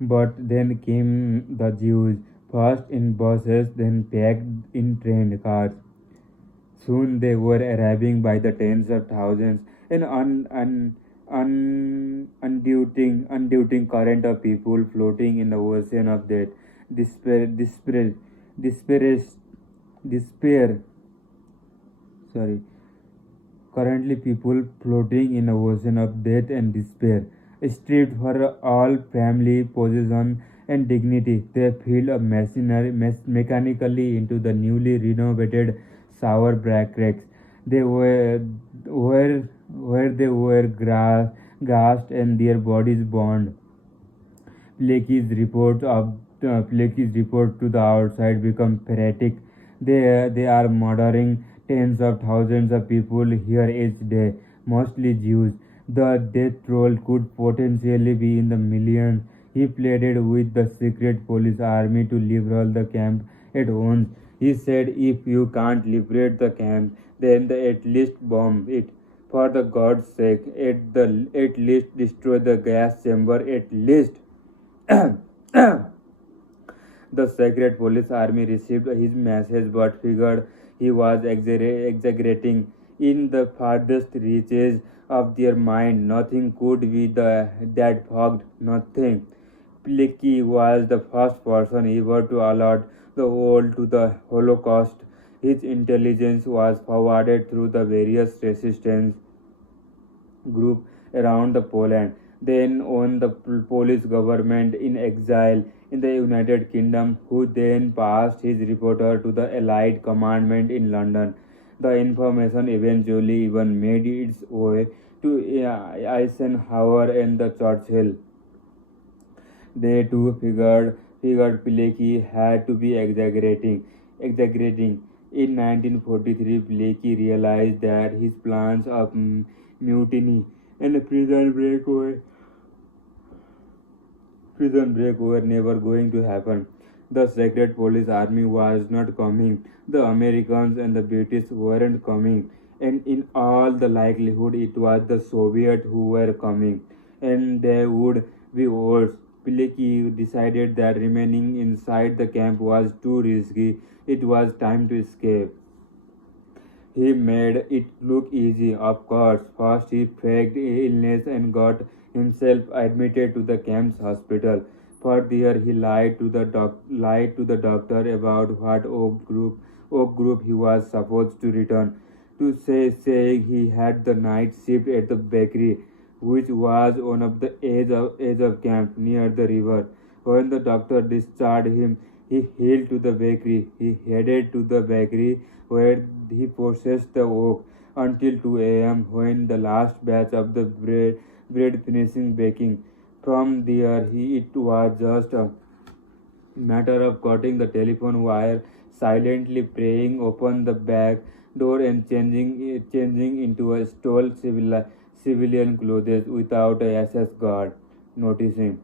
But then came the Jews, first in buses, then packed in train cars. Soon they were arriving by the tens of thousands, an unduting current of people floating in the ocean of death. Despair, despair, despair, despair. Sorry. Currently, people floating in a ocean of death and despair, stripped for all family, possession, and dignity, they filled a mechanically into the newly renovated sour brackracks. They where they were gassed and their bodies burned. Blakey's report to the outside become pathetic. They are murdering tens of thousands of people here each day, mostly Jews. The death toll could potentially be in the millions. He pleaded with the secret police army to liberate the camp at once. He said, if you can't liberate the camp, then at least bomb it. For the God's sake, at least destroy the gas chamber, at least. The secret police army received his message but figured he was exaggerating. In the farthest reaches of their mind, nothing could be that fogged, nothing. Plicky was the first person ever to alert the world to the Holocaust. His intelligence was forwarded through the various resistance group around the Poland, then on the Polish government in exile in the United Kingdom, who then passed his reporter to the Allied commandment in London. The information eventually even made its way to Eisenhower and the Churchill. They too figured Pilecki had to be exaggerating. In 1943, Pilecki realized that his plans of mutiny and prison break were never going to happen. The secret police army was not coming. The Americans and the British weren't coming. And in all the likelihood, it was the Soviets who were coming. And they would be worse. Pilecki decided that remaining inside the camp was too risky. It was time to escape. He made it look easy, of course. First, he faked illness and got himself admitted to the camp's hospital. For there, he lied to the doctor about what Oak Group he was supposed to return. To saying he had the night shift at the bakery, which was on of the edge of camp near the river. When the doctor discharged him, he hailed to the bakery. He headed to the bakery where he processed the oak until 2 a.m. when the last batch of the bread finishing baking. From there, it was just a matter of cutting the telephone wire, silently praying open the back door and changing into a stole civilian clothes without a SS guard noticing,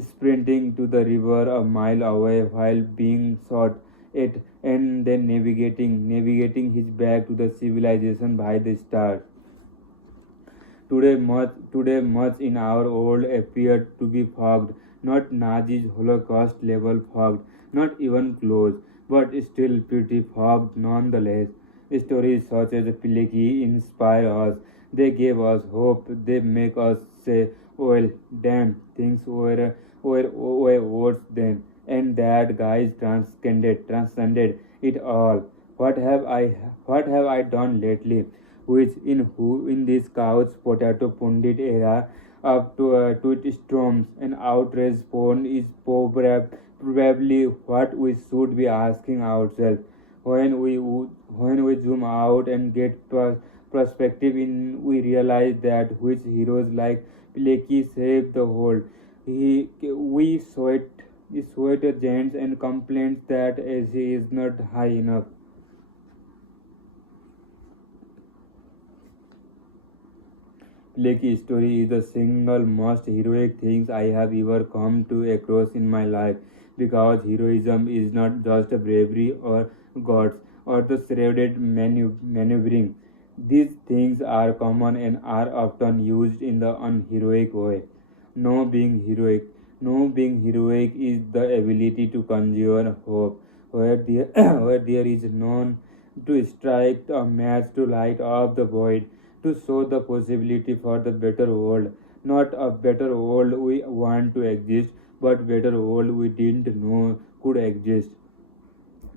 sprinting to the river a mile away while being shot at, and then navigating his back to the civilization by the stars. Today much in our world appeared to be fogged, not Nazis Holocaust level fogged, not even close, but still pretty fogged nonetheless. Stories such as Pilecki inspire us. They gave us hope. They make us say, well, damn, things were worse then. And that guys transcended it all. What have I done lately? Which in this couch potato pundit era up to tweet storms and outrage porn is probably what we should be asking ourselves when we zoom out and get perspective in we realize that which heroes like Pilecki saved the world. We sweat giants and complaints that as he is not high enough. Blake's story is the single most heroic thing I have ever come to across in my life because heroism is not just bravery or guts or the shredded maneuvering. These things are common and are often used in the unheroic way. No being heroic, No, being heroic is the ability to conjure hope where there, where there is none, to strike a match to light up the void, to show the possibility for the better world. Not a better world we want to exist, but better world we didn't know could exist.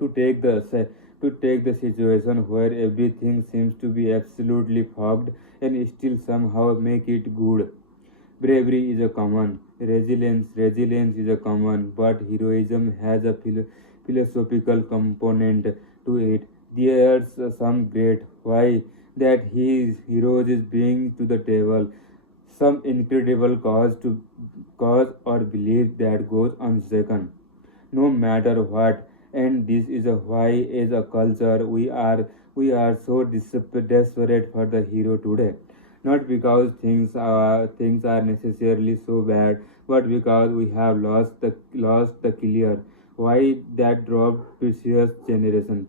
To take the to take the situation where everything seems to be absolutely fucked and still somehow make it good. Bravery is a common, resilience is a common, but heroism has a philosophical component to it. There's some great why that his heroes is bringing to the table, some incredible cause or belief that goes unshaken, no matter what. And this is a why, as a culture, we are so desperate for the hero today, not because things are necessarily so bad, but because we have lost the clear why that dropped previous generation.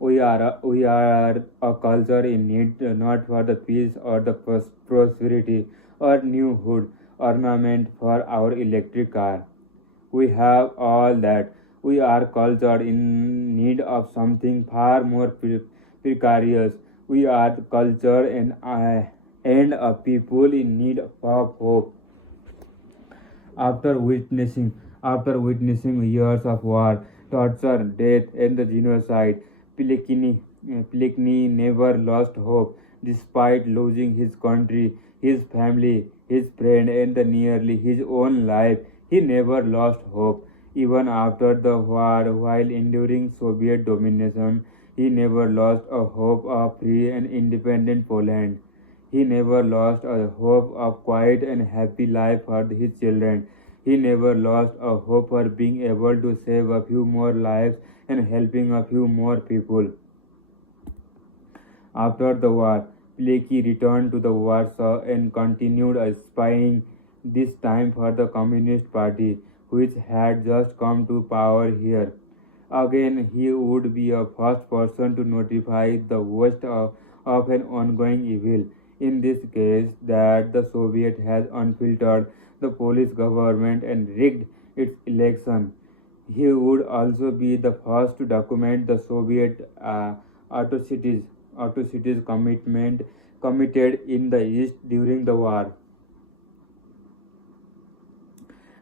We are a culture in need, not for the peace or the prosperity or new hood ornament for our electric car. We have all that. We are cultured in need of something far more precarious. We are the culture and a people in need of hope. After witnessing after witnessing years of war, torture, death, and the genocide, Pilekini never lost hope, despite losing his country, his family, his friend, and nearly his own life. He never lost hope. Even after the war, while enduring Soviet domination, he never lost a hope of free and independent Poland. He never lost a hope of quiet and happy life for his children. He never lost a hope for being able to save a few more lives and helping a few more people. After the war, Pilecki returned to the Warsaw and continued spying, this time for the Communist Party, which had just come to power here. Again, he would be a first person to notify the West of an ongoing evil. In this case, that the Soviet has unfiltered the Polish government and rigged its election. He would also be the first to document the Soviet atrocities, atrocities committed in the East during the war.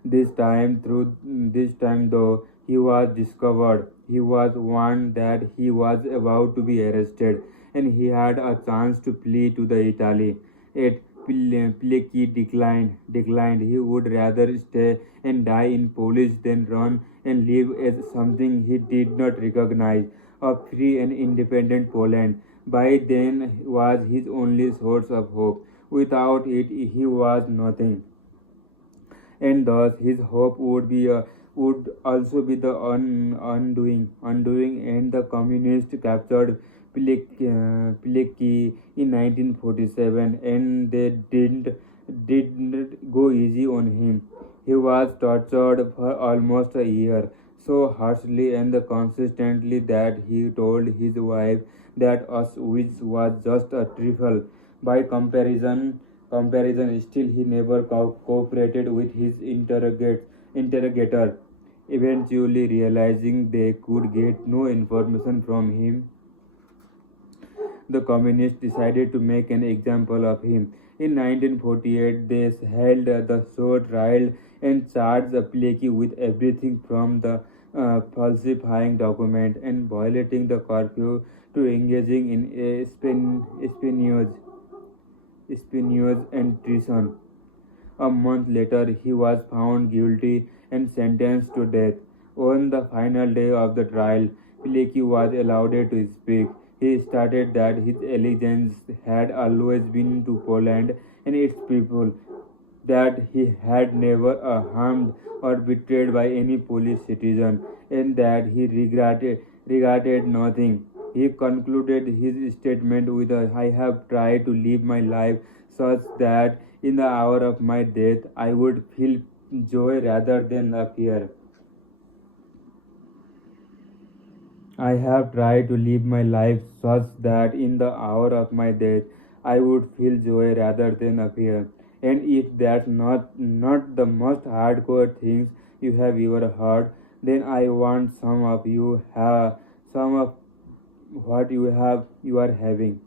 This time though he was discovered, he was warned that he was about to be arrested, and he had a chance to flee to the Italy. Yet Pilecki declined. He would rather stay and die in Polish than run and live as something he did not recognize. A free and independent Poland by then was his only source of hope. Without it, he was nothing, and thus his hope would also be the undoing, and the communists captured Pilecki in 1947, and they didn't go easy on him. He was tortured for almost a year, so harshly and consistently that he told his wife that Auschwitz was just a trifle. By comparison, still he never cooperated with his interrogator. Eventually, realizing they could get no information from him, the communists decided to make an example of him. In 1948, they held the show trial and charged Pilecki with everything from the falsifying document and violating the curfew to engaging in espionage and treason. A month later, he was found guilty and sentenced to death. On the final day of the trial, Pilecki was allowed to speak. He stated that his allegiance had always been to Poland and its people, that he had never harmed or betrayed by any Polish citizen, and that he regretted nothing. He concluded his statement with I have tried to live my life such that in the hour of my death I would feel joy rather than fear. I have tried to live my life such that in the hour of my death I would feel joy rather than fear. And if that's not the most hardcore things you have ever heard, then I want some of what you are having.